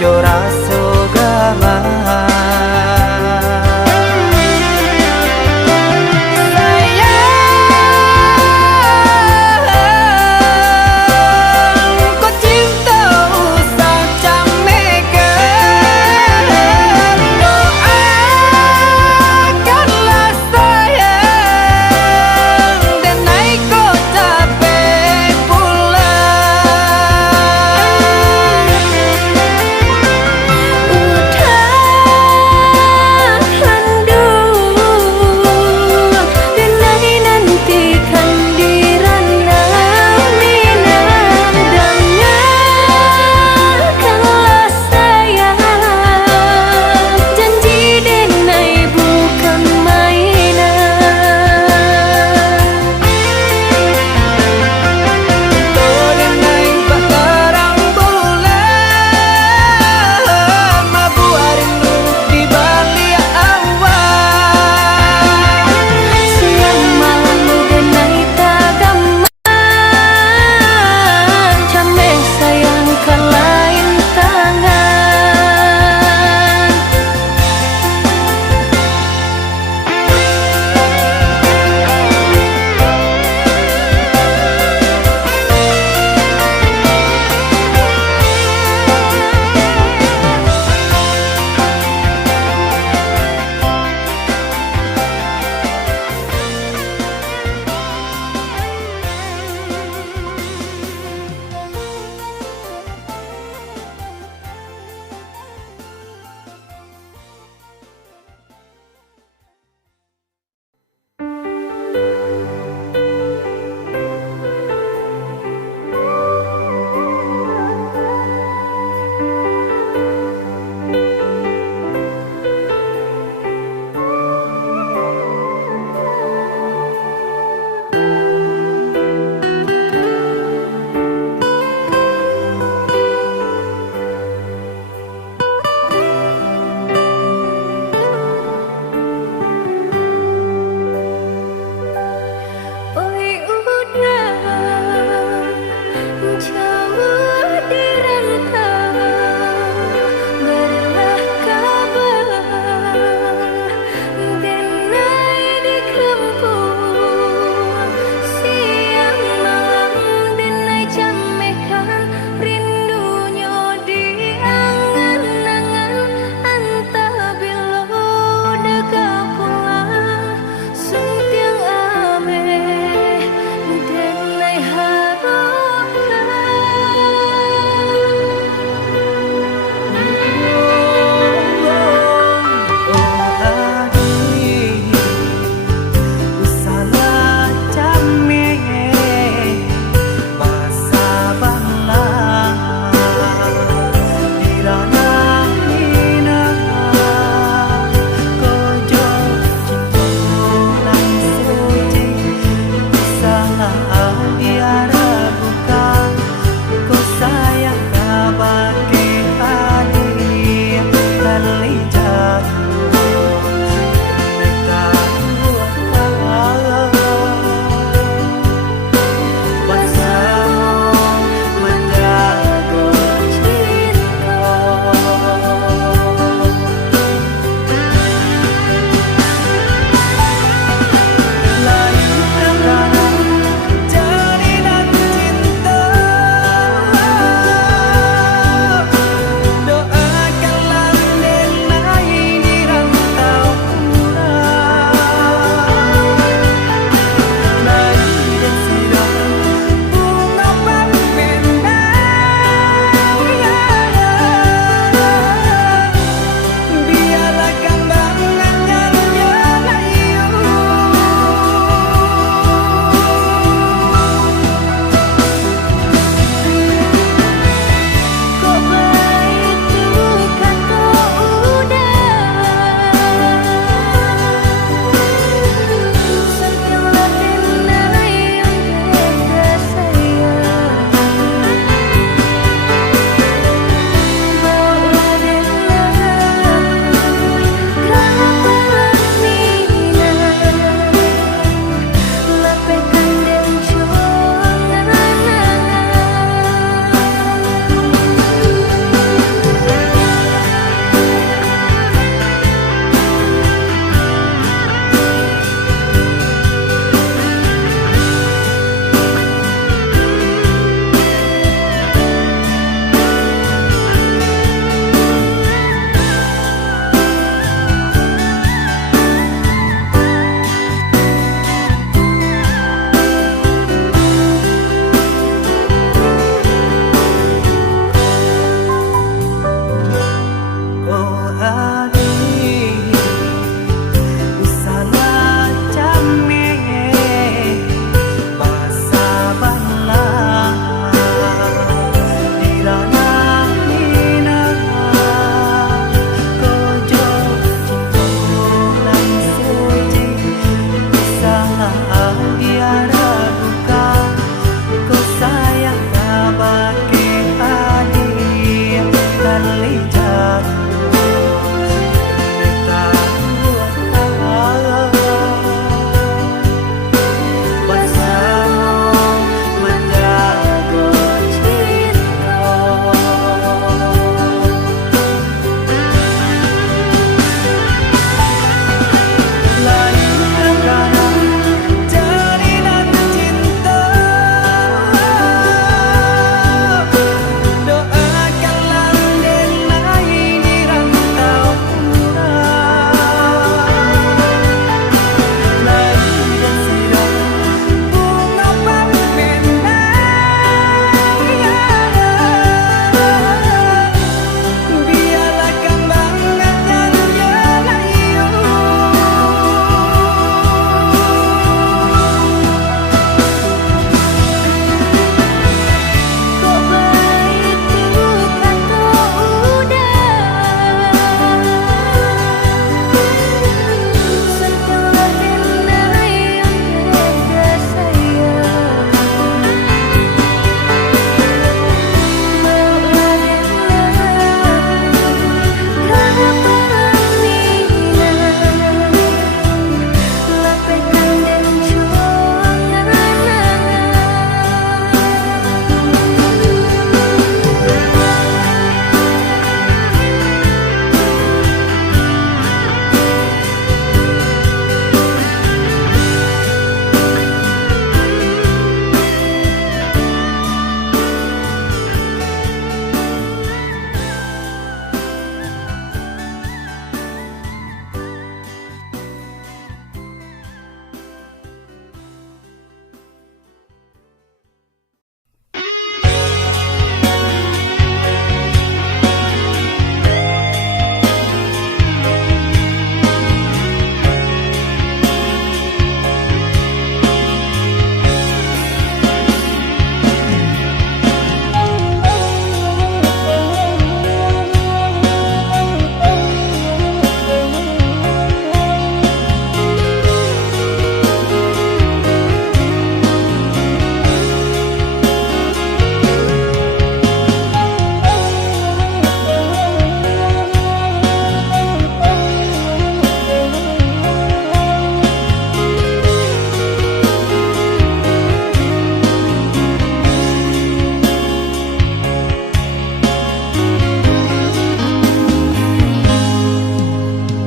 ojo raso gaman.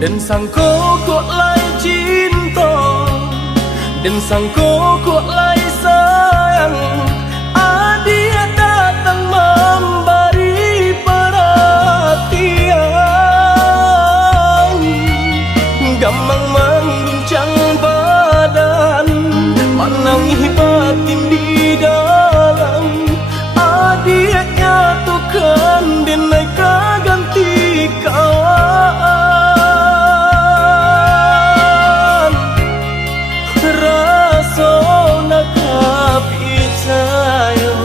Dan sangko kok lai cinta, dan sangko kok lai sayang. Dia datang memberi perhatian, gamang mengguncang badan, menangi batin di dalam. Dia nyatukan denai kaganti kawan. Raso nak picayo,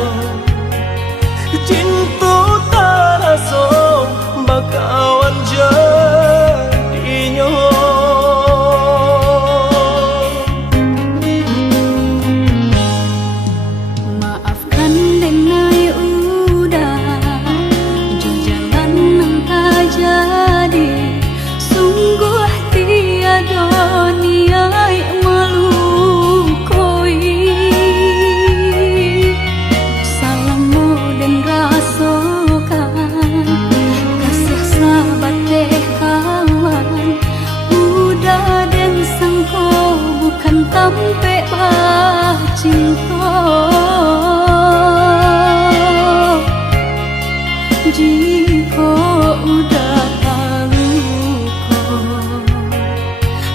cinta taraso bakawan jadinya. Maafkan denai udah jo jalan nang tak jadi. Sungguh tiada niat melukoi. Salahmu dan rasakan kasih sahabat teh kawan. Udah dan sangko bukan tampe bah cinta. Jika udah luka,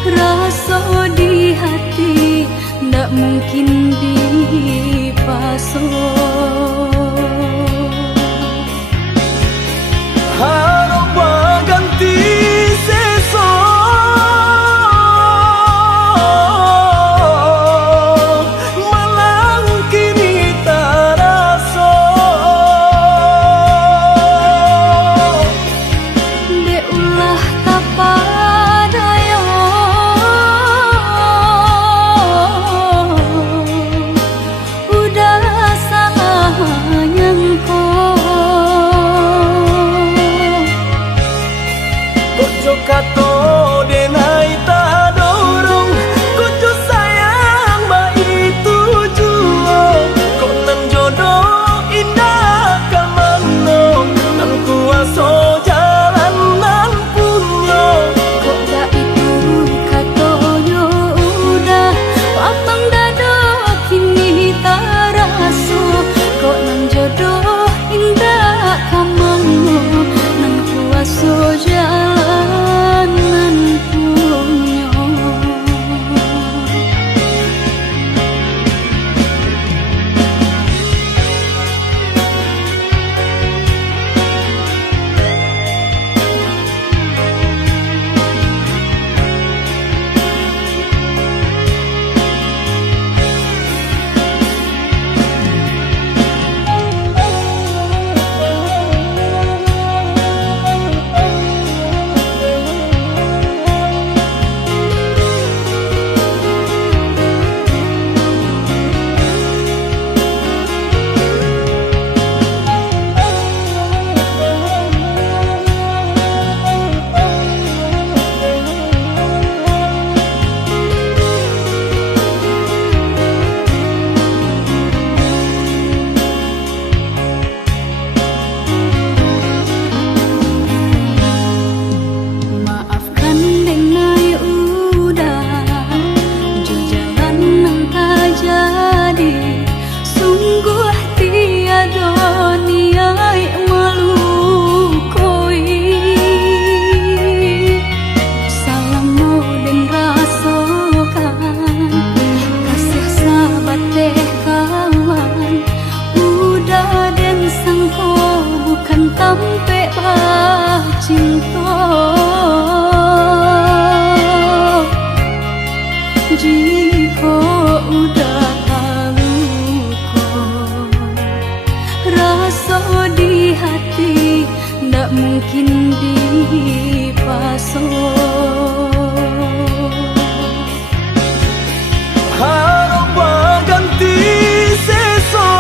rasa di hati ndak mungkin dipasung. Harap ganti seso, malang kini taraso. De ulah tapadaya, udah salah nyangko. Kojo kato denai tak dorong, kojo sayang ba itu juo. Kok nan jodoh indah kamano, nan kuaso jalan nan punyo. Kok dah itu katonyo udah patang dada kini taraso. Kok nang jodoh indah kamango, nang kuaso jalan nan punyo. Maafkan denai udah jo jalan nang tak jadi. Sungguh tiada niat melukoi. Salahmu dan rasakan kasih sahabat teh kawan. Udah dan sangko bukan tampe bah cinta. Jika udah luka, rasa di hati ndak mungkin dipasung. Harap ganti seso,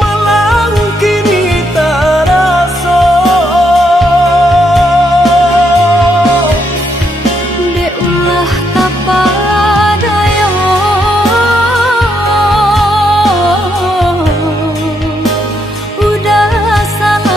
malang kini taraso. De ulah tapadaya, udah salah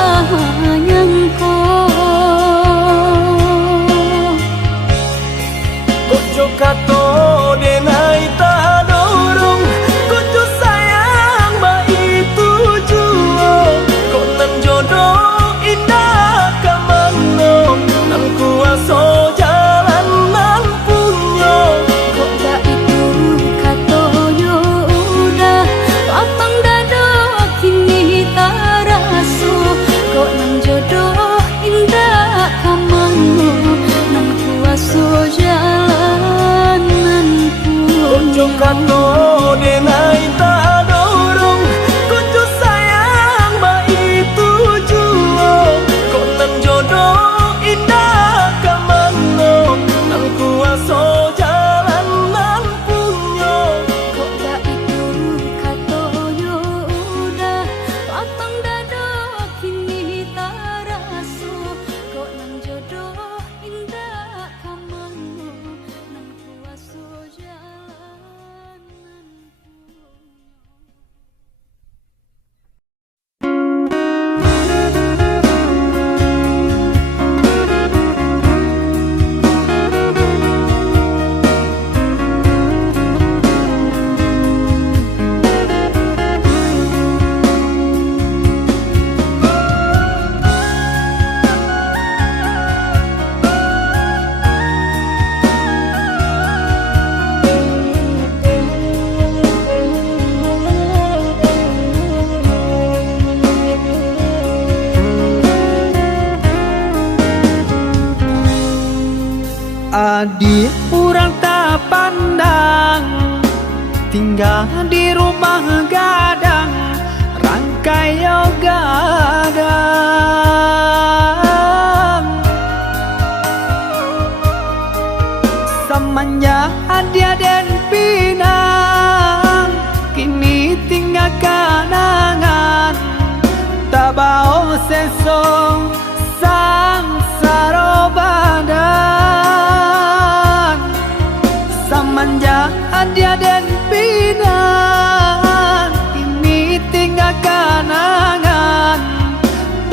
Tadi orang tak pandang, tinggal di rumah gadang, rangkai gadang. Semenjak dia dan pinang, kini tinggal kenangan, tak bau sesong sang saro badan. Semenjak dia dan pinang, kini tinggal kenangan,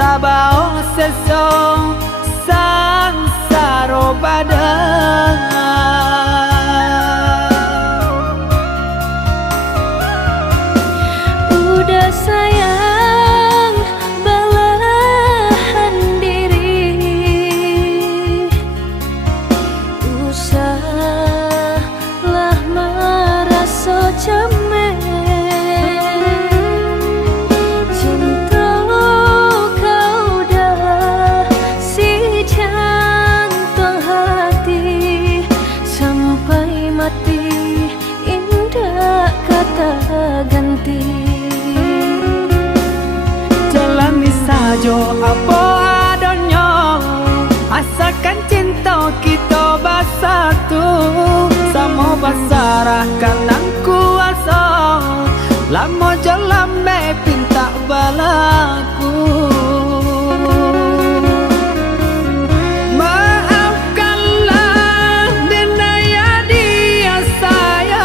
tak bau sesong sang saro badan. Udah sayang belahan diri, usahlah merasa cemen. Cinta kau dah si jantung hati, sampai mati indah kata ganti. Jalani saja apa adanya, asalkan cinta kita bersatu, sama basarahkan dan kuasa, lama jalan pinta balaku. Maafkanlah denaya dia sayang,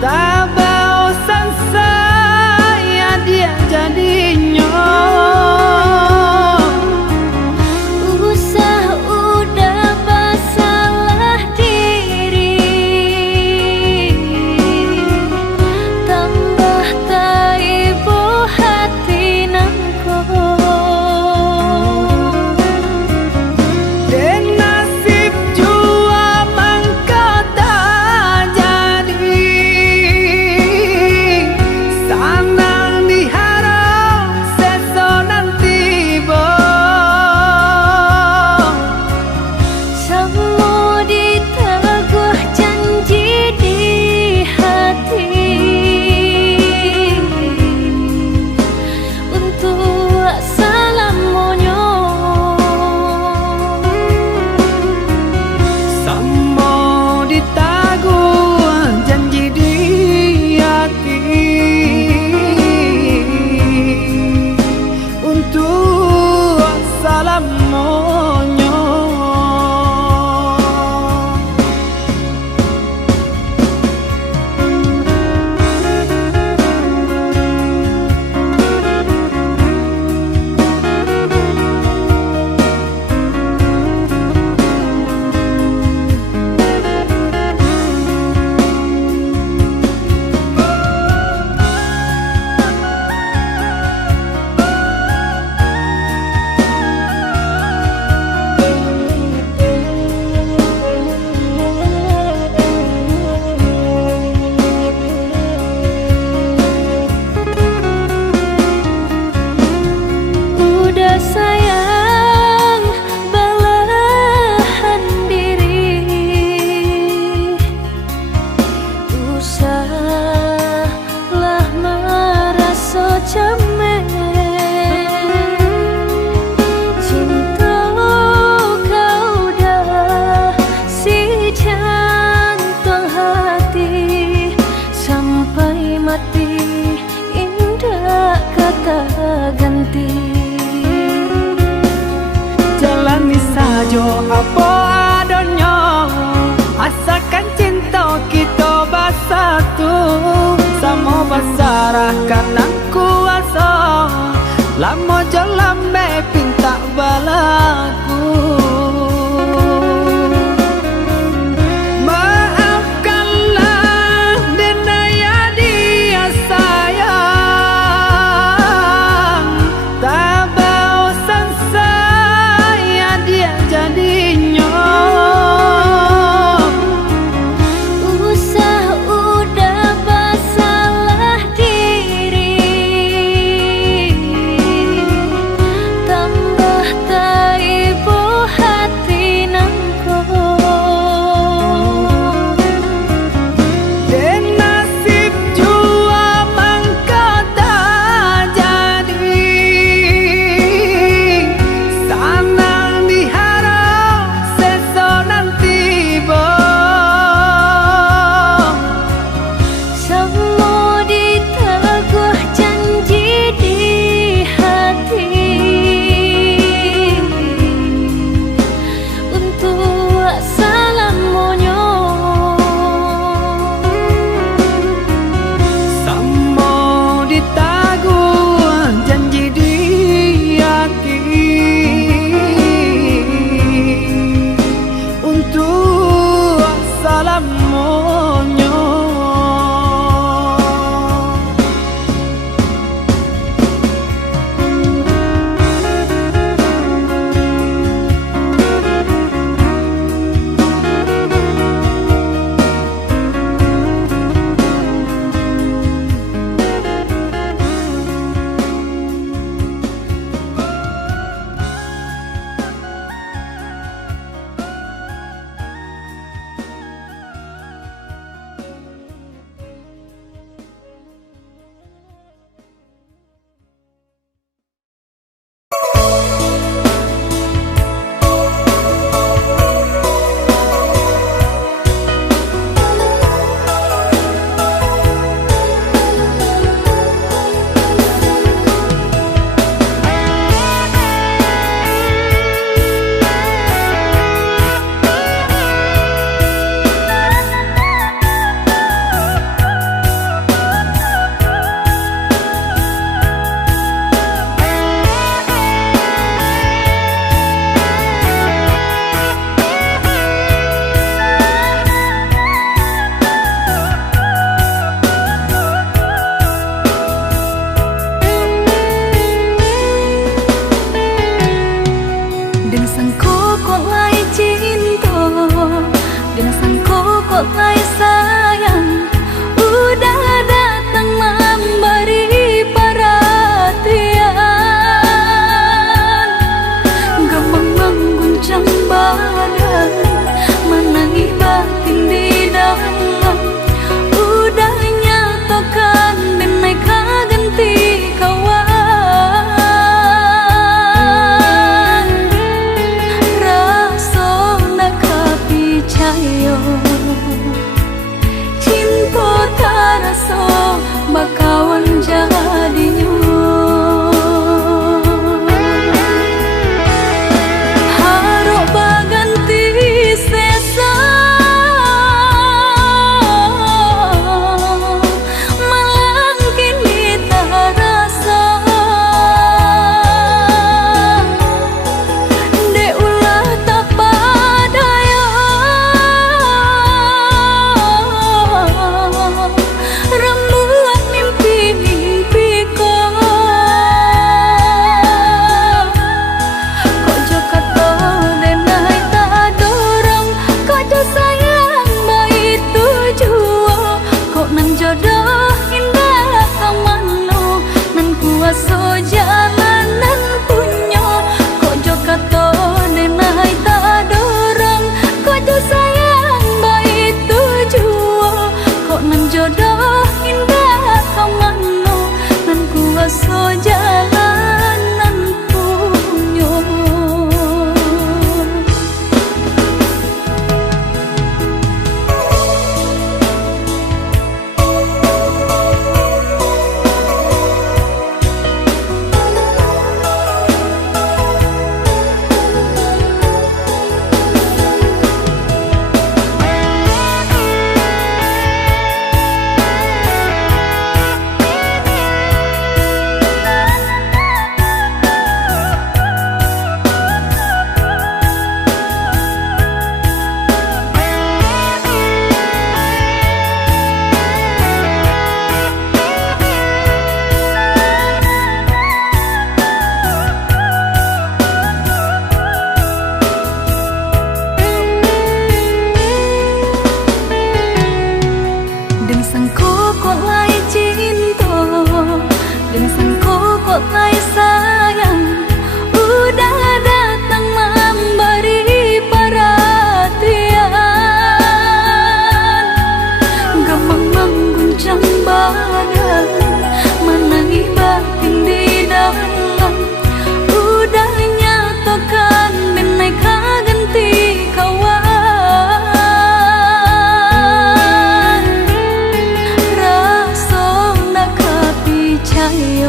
tak bosan saya dia jadinya. Usah udah bersalah diri, tambah taibu hati nangko. Dan nasib jua mangkau tak jadi, sanang diharap sesonan tiba. Semua diteguh janji di hati, untuk selamanya. Sama ditaguh janji di hati, untuk selamanya. Udah sayang belahan diri, usahlah merasa cemen. Cinta kau dah si jantung hati, sampai mati indah kata ganti. Jalani saja apa adanya, asalkan cinta kita bersatu, sama basarahkan dan kuasa,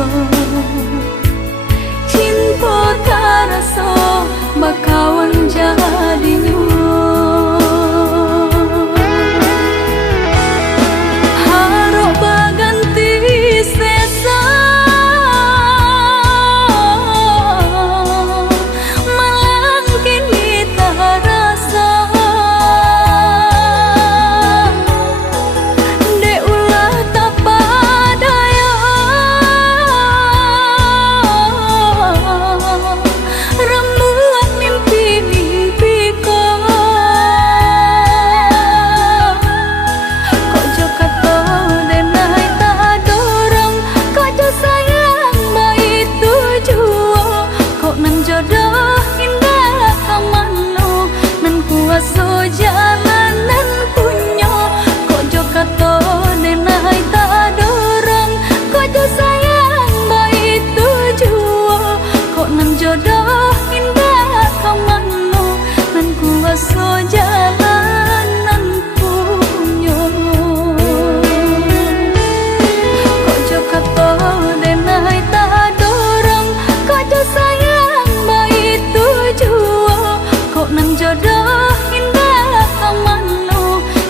sajo cinta karaso bakawan jadinya harap baganti sesa malang kini tak rasa dek ulah tak padaya rembulan mimpi-mimpiku kok jo kata denai tak dorong kok jo sayang baik tujuan kok nan jodoh indah kamano nan kuaso jalanan punyo kok jo kata denai tak dorong kok jo sayang baik tujuan kok nan jodoh indah kamano nan kuaso jalanan punyo kok jo kata denai tak dorong kok jo sayang baik tujuan kok nan jodoh indah kamano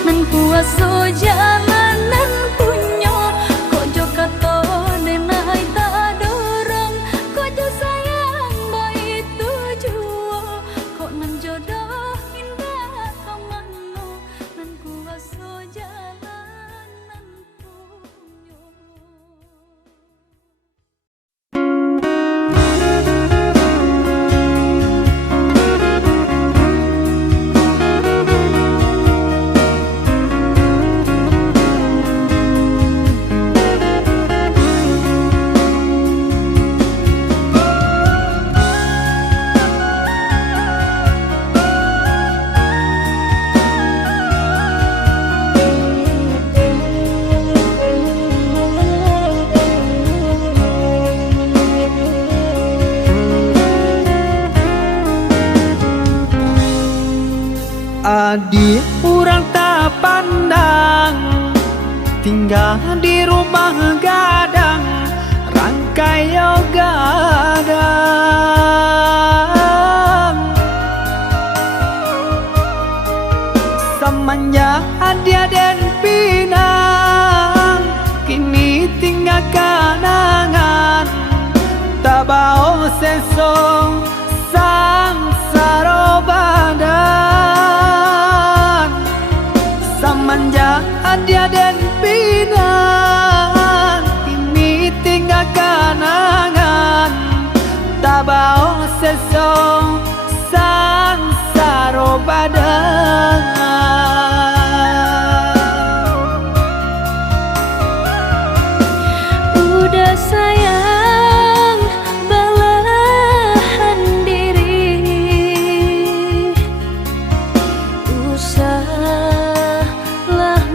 nan kuaso jalanan punyo kok jo kata denai tak dorong kok jo sayang baik tujuan kok nan jodoh indah kamano nan kuaso jalanan punyo. Adik urang tak pandang tinggal di rumah gadang rangkai gadang semenjak dia dan pinang kini tinggal kenangan tak bau sesong sang sarobadan semenjak dia dan pinang kini tinggal kenangan tak bau sesong sang sarobadan. Udah sayang belahan diri usahlah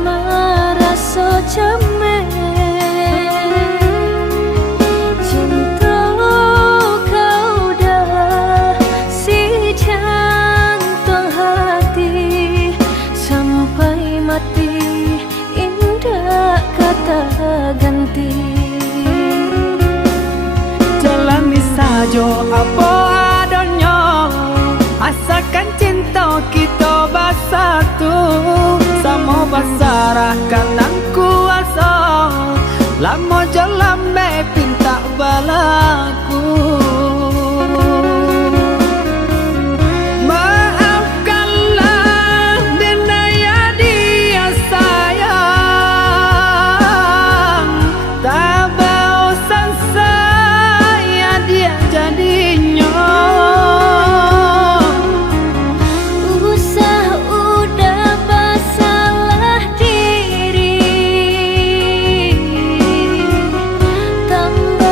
merasa cemen cinta kau dah si jantung hati sampai mati indah kata ganti Jalani sajo apa adanya asalkan cinta kita bersatu sama basarahkan nang kuasa lama jalan pinta balaku maafkanlah denaya dia sayang tak bosan saya dia jadinya usah udah bersalah diri tambah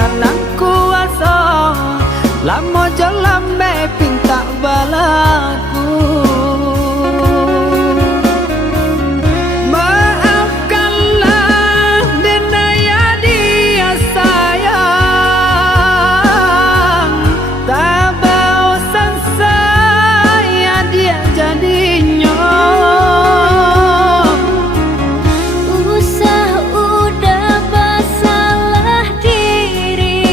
kanang kuasa lamo lambe pinta balaku. Maafkanlah denaya dia sayang, tak bosan saya dia jadinya. Usah udah bersalah diri,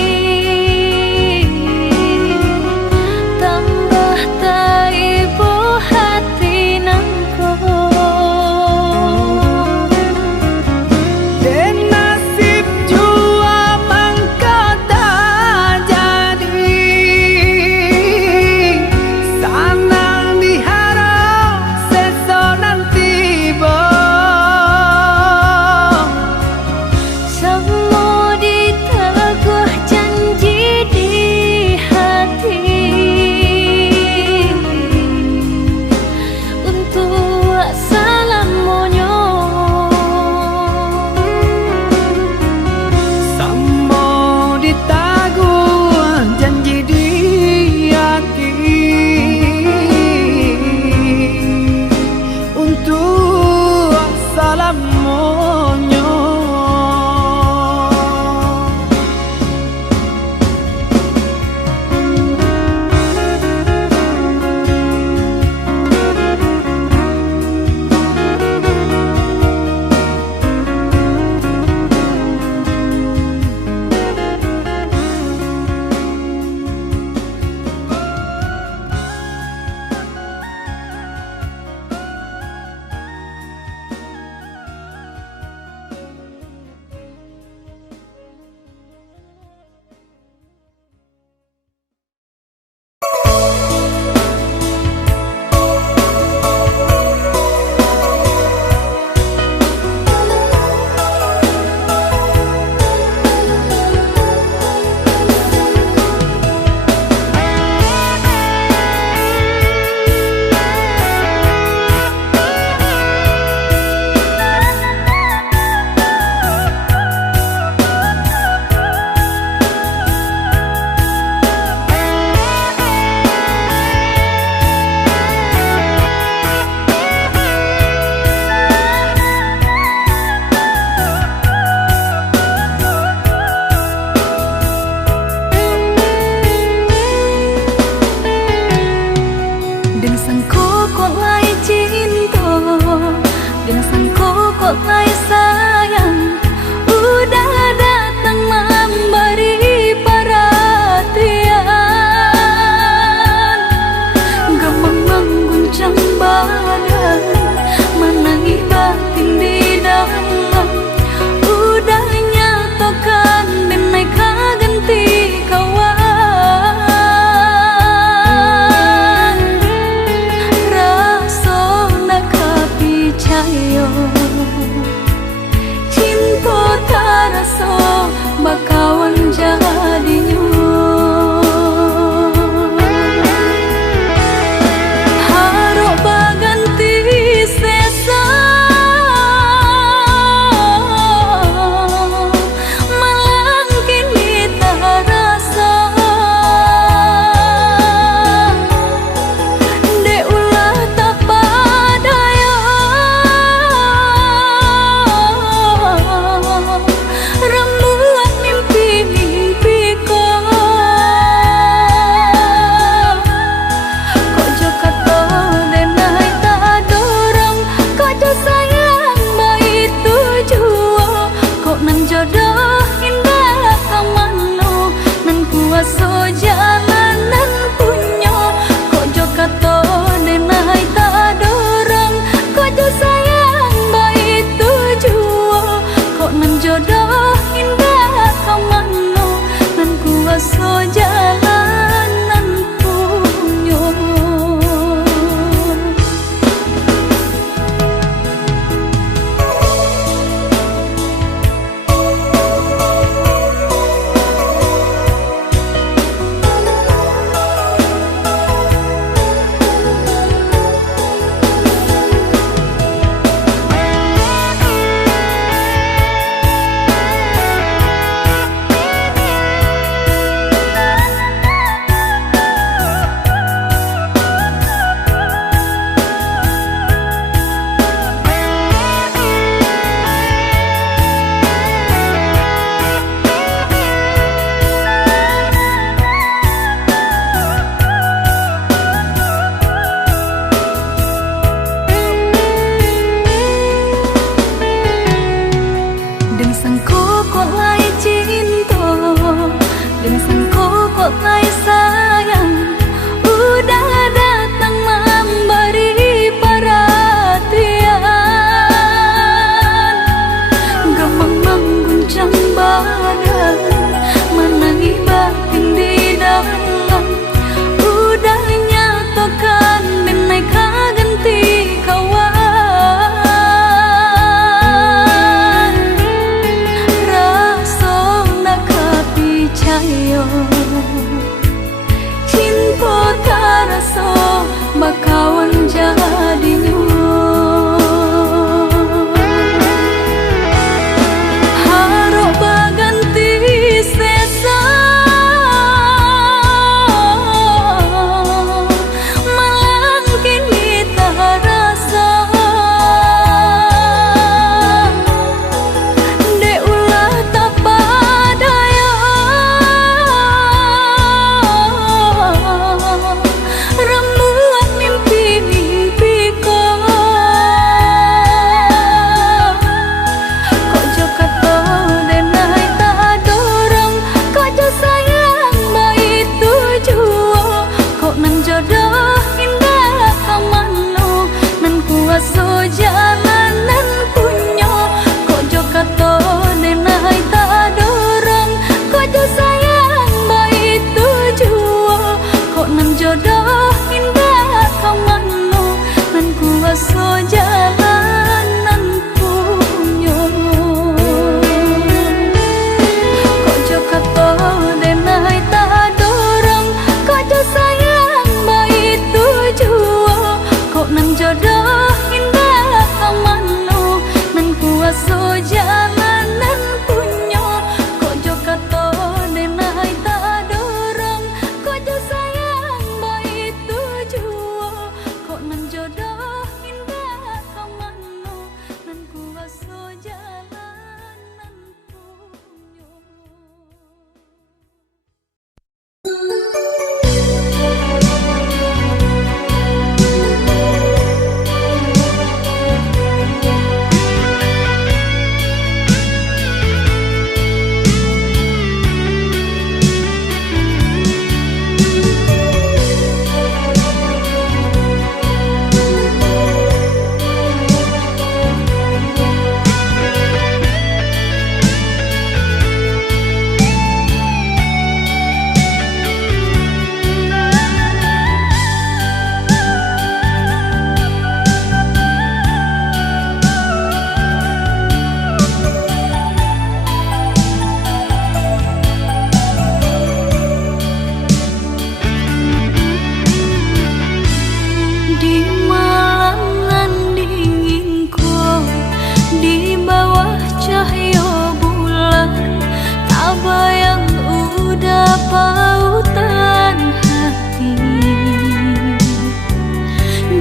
Cinta terasa bakawan jadinya. Harap baganti sesa malang kini terasa. Dek ulah tak padaya remuat mimpi-mimpiku. Kok jo kata denai tak dorong, kok jo sayang baik tujuan. Kok nan jodoh indah kamano, nan kuasa jalanan punyo. Kok jo kata denai tak dorong, kok jo sayang baik tujuan. Kok nan jodoh indah kamano, nan kuasa jalanan punyo. Kok jo kata denai tak dorong, kok jo sayang baik tujuan. Kok nan jodoh indah kamano, nan kuasa jalanan punyo. Kok jo kata denai tak dorong, kok jo sayang baik tujuan. Kok nan jodoh indah kamano, nan kuasa jalanan punyo. Di malam nan dinginku, di bawah cahaya bulan, tak bayang udah pautan hati.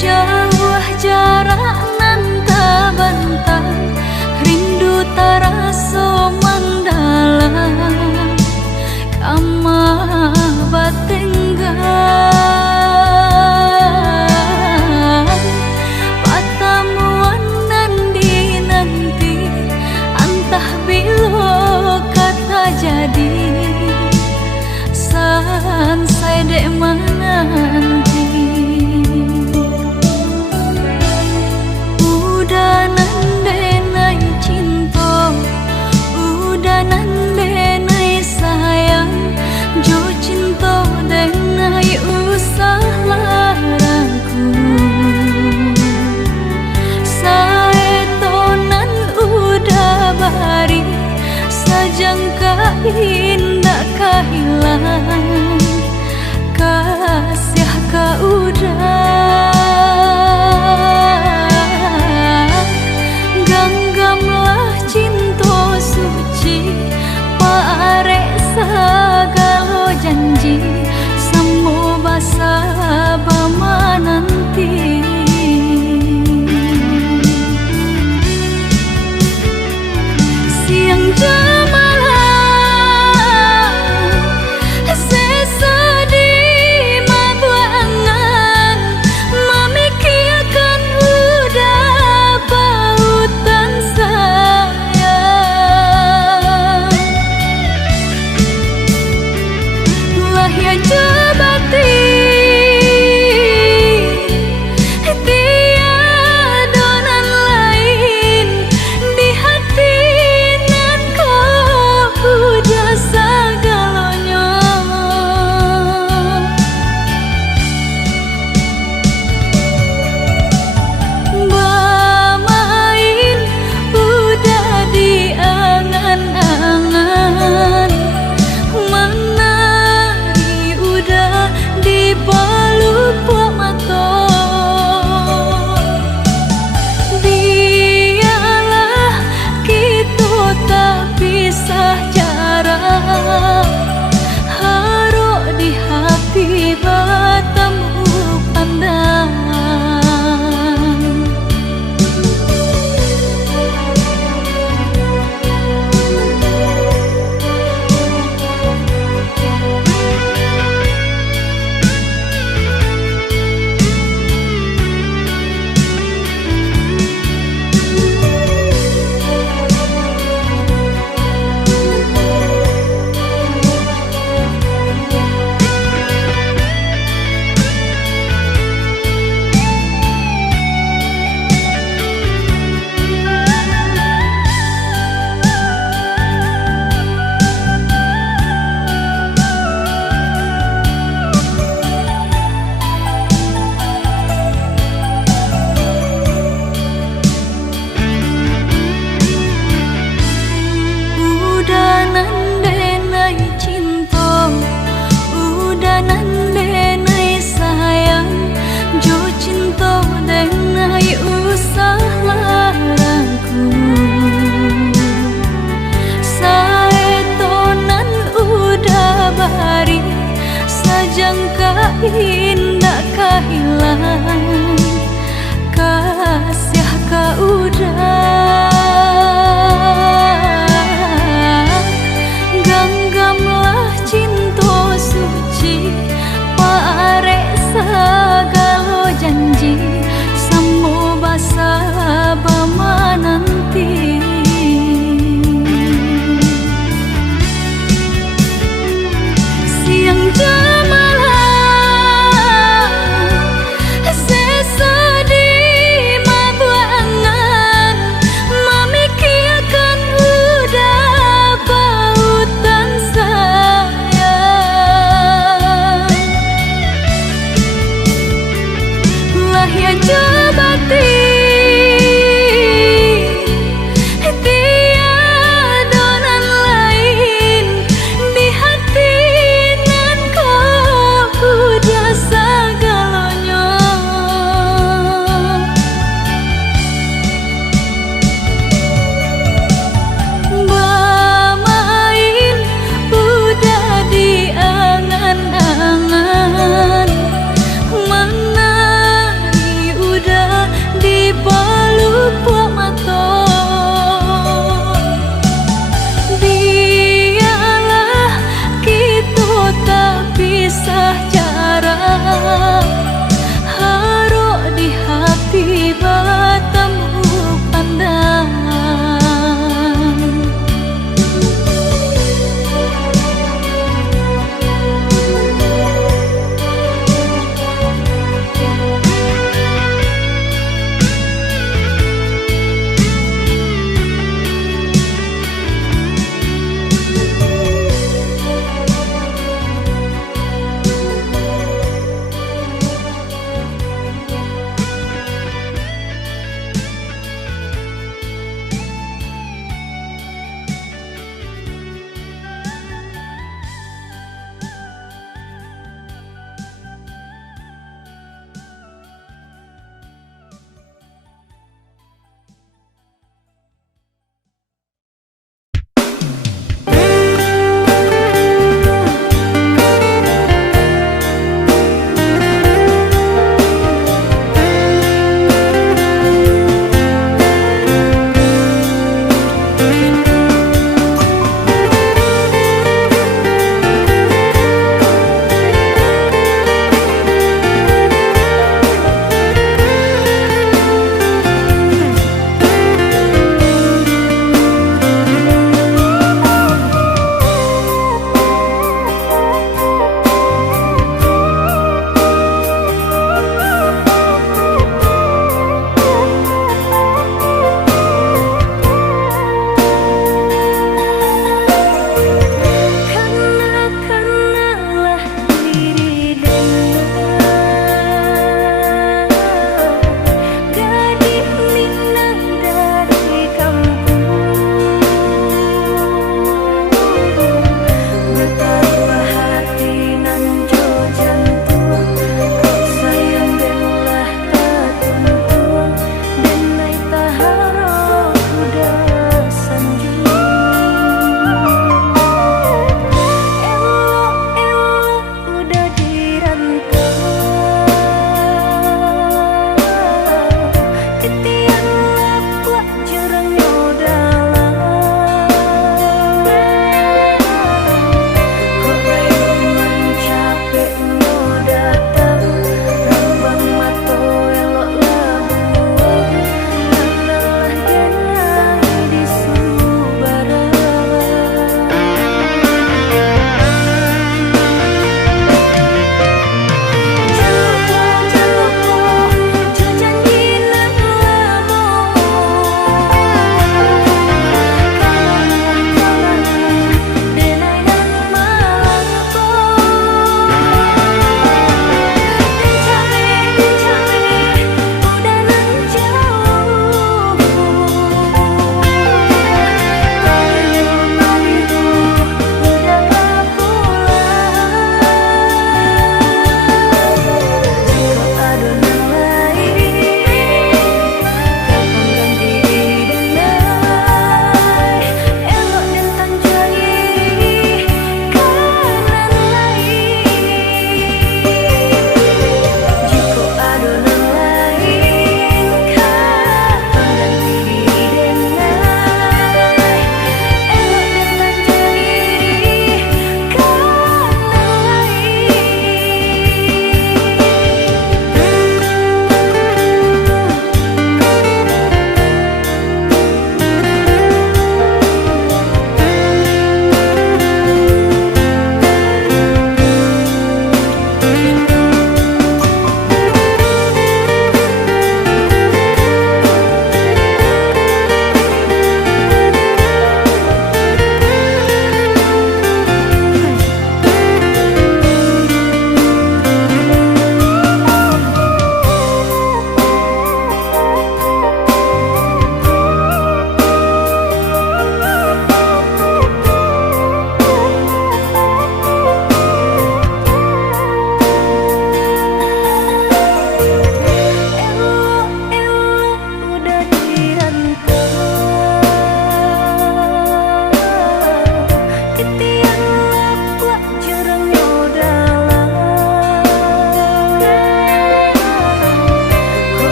Jauh jarak nan tak bantah, rindu terasa mendalam. Kamah batenggan patamuan nan dinanti, entah bila kata jadi. Sansai dek menanti, udah nan denai cinta, udah nan denai sayang. Jo cinta denai usah larangku, saetonan udah bari, sajangka indah kehilangan. Kasih ka udah ganggamlah cinta suci, parek segala janji, semua basa bama nanti. Siang jamalah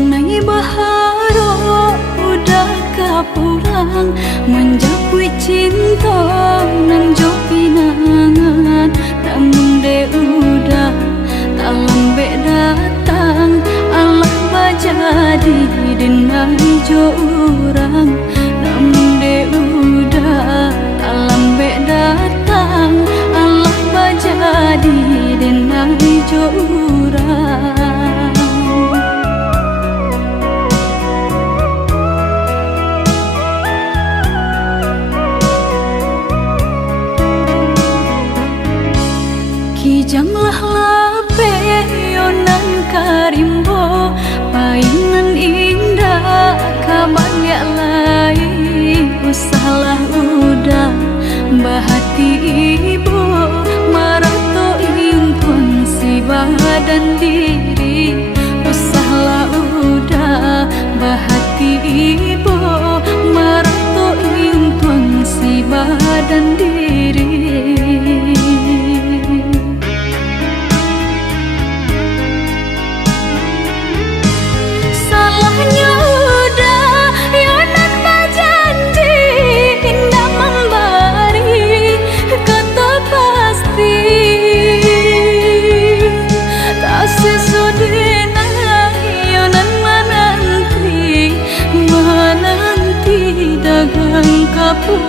Nai baharo udah kapulang menjauhi cinta nan jo pinangan, namun de udah tak lambe datang. Allah bajadi denai jo urang, namun de udah tak lambe datang. Allah bajadi denai jo urang. Kijanglah lape yonan karimbo, painan indah kabalya lai. Usahlah udah bahati ibu, marato impun si badan diri. Usahlah udah bahati ibu, marato impun si badan diri.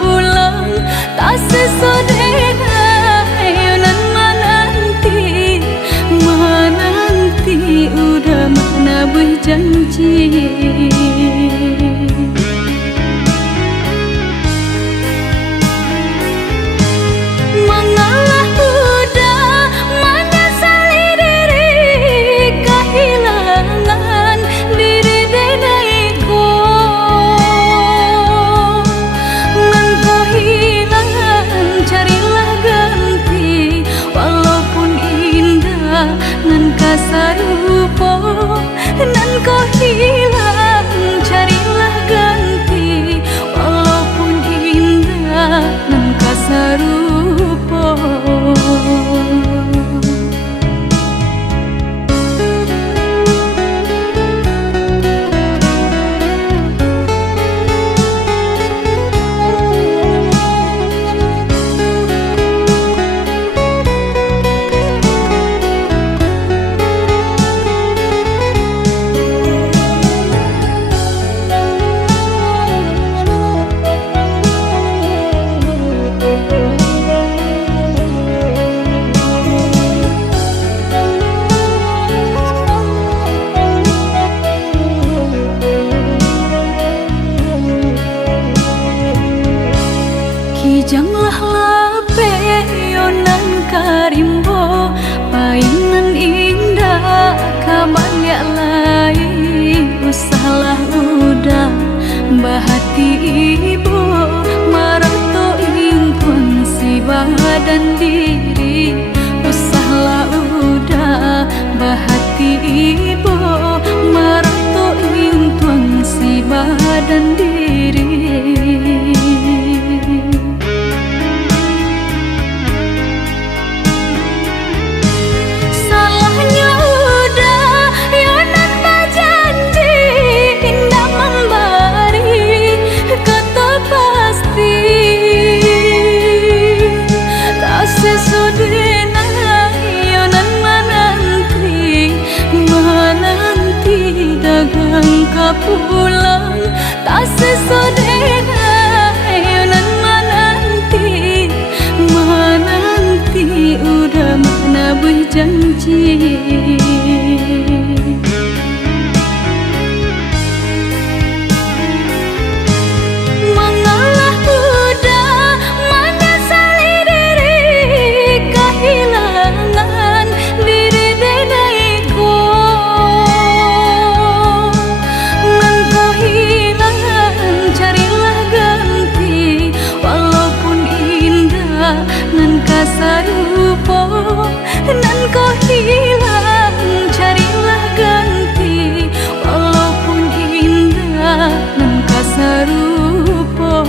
Pulang tak sesodena yonan menanti udah mana berjanji. Mengalah udah menyesali diri, kehilangan diri denaiku. Carilah ganti, walaupun indah nan kasarupo, nan kau hilang. Carilah ganti, walaupun indah nan kasarupo. Kijanglah lape yonan karimbo, painan indah kabalya lai. Usahlah udah bahati ibu, marato impun si badan diri. Usahlah udah bahati ibu, marato impun si badan diri. Pulang tak sesodena yonan menanti udah mana berjanji. Mengalah udah menyesali diri, kehilangan diri denaiku. Carilah ganti, walaupun indah nan kasarupo, nan kau hilang. Carilah ganti, walaupun indah nan kasarupo.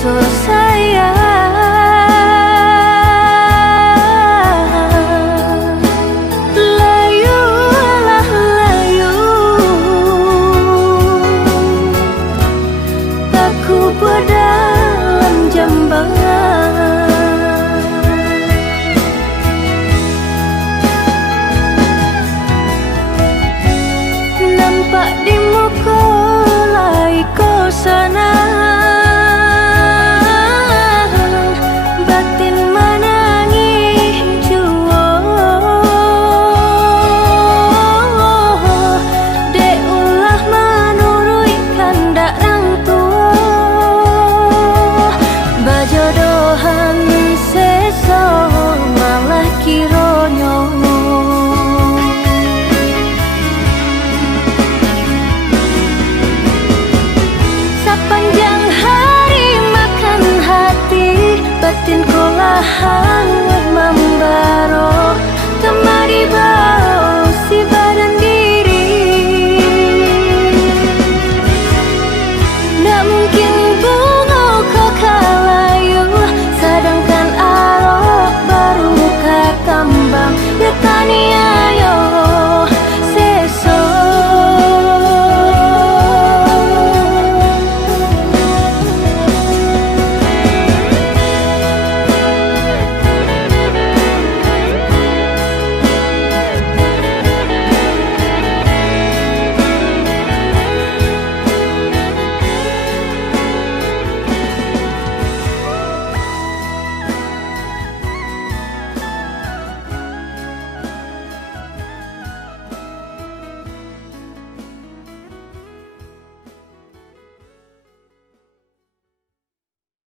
rasa sayang. Layulah layu, aku berdalam jambangan. Nampak di muka laiku sana, batin menangis jua. Dek ulah menurut kandak orang tua, bajodohan sesok